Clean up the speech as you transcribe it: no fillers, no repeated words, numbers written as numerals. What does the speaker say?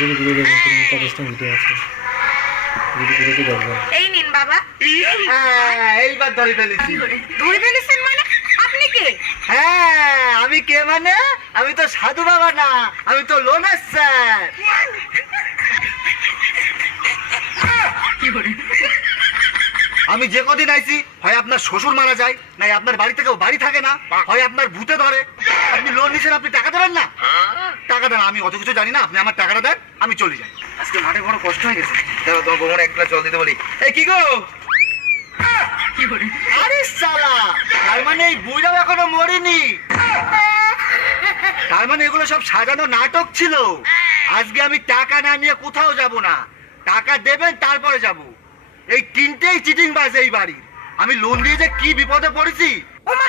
ভিডিওটি ঘুরে দেখবেন, খুব ইন্টারেস্টিং ভিডিও আছে, ভিডিওটি দেখবেন। এই নিন বাবা। হ্যাঁ, এইবার ধরে ফেলেছি। ধরে ফেলেছেন মানে? আপনি কে? হ্যাঁ, আমি কে মানে? আমি তো সাধু বাবা না, আমি তো লোনের স্যার। আমি যে কদিন আইছি, হয় আপনার শ্বশুর মারা যায়, নাই আপনার বাড়ি থেকেও বাড়ি থাকে না, হয় আপনার ভূতে ধরে। আপনি লোন নিছেন, আপনি টাকা দেবেন না? টাকা দেন, আমি অত কিছু জানি না, আপনি আমার টাকাটা দেন, আমি চলে যাই। আজকে মাঠে বড় কষ্ট হয়ে গেছে, দাঁড়াও তোমার বৌমার এক গ্লাস জল দিতে বলি। এই কি গো? আরে শালা, তার মানে এই বুড়াও এখনো মরেনি। তার মানে এগুলো সব সাজানো নাটক ছিল। আজকে আমি টাকা না নিয়ে কোথাও যাব না, টাকা দেবেন তারপরে যাব। এই তিনটেই চিটিং বাজ এই বাড়ির। আমি লোন দিয়ে যে কি বিপদে পড়েছি। ওমা,